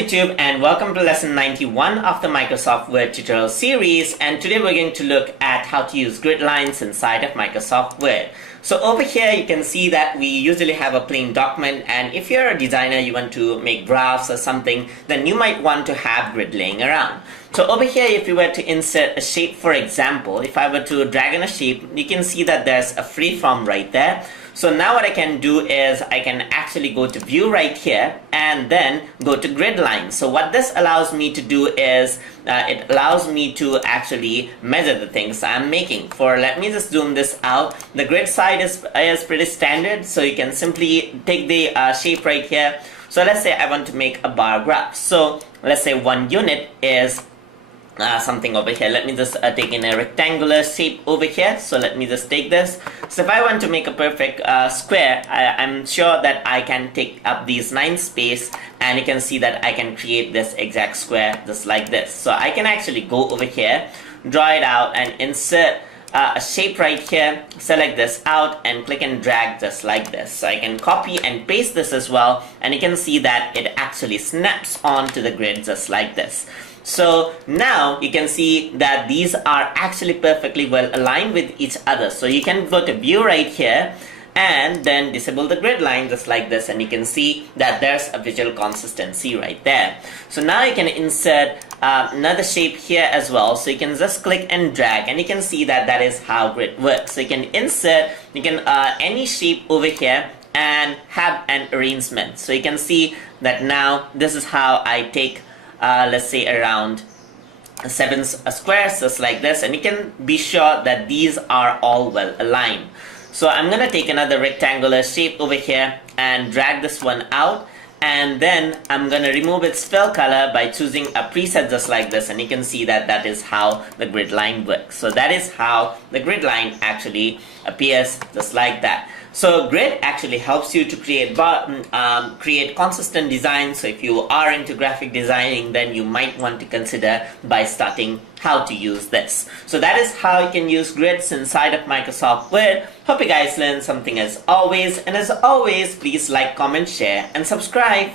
YouTube, and welcome to lesson 91 of the Microsoft Word tutorial series, and today we're going to look at how to use grid lines inside of Microsoft Word. So over here you can see that we usually have a plain document, and if you're a designer, you want to make graphs or something, then you might want to have grid laying around. So over here, if you were to insert a shape, for example, if I were to drag in a shape, you can see that there's a freeform right there. So now what I can do is I can actually go to view right here and then go to grid lines. So what this allows me to do is it allows me to actually measure the things I'm making. Let me just zoom this out. The grid side is pretty standard, so you can simply take the shape right here. So let's say I want to make a bar graph. So let's say 1 unit is something over here. Let me just take in a rectangular shape over here. So let me just take this. So if I want to make a perfect square, I'm sure that I can take up these 9 space, and you can see that I can create this exact square just like this. So I can actually go over here, draw it out, and insert a shape right here, select this out, and click and drag just like this. So I can copy and paste this as well, and you can see that it actually snaps onto the grid just like this. So now you can see that these are actually perfectly well aligned with each other. So you can go to view right here and then disable the grid line just like this, and you can see that there's a visual consistency right there. So now you can insert another shape here as well. So you can just click and drag, and you can see that that is how grid works. So you can insert any shape over here and have an arrangement. So you can see that now this is how I take let's say around 7 squares just like this, and you can be sure that these are all well aligned. So I'm gonna take another rectangular shape over here and drag this one out, and then I'm gonna remove its fill color by choosing a preset just like this, and you can see that that is how the grid line works. So that is how the grid line actually appears just like that. So grid actually helps you to create consistent design. So if you are into graphic designing, then you might want to consider by starting how to use this. So that is how you can use grids inside of Microsoft Word. Hope you guys learned something as always, and as always, please like, comment, share, and subscribe.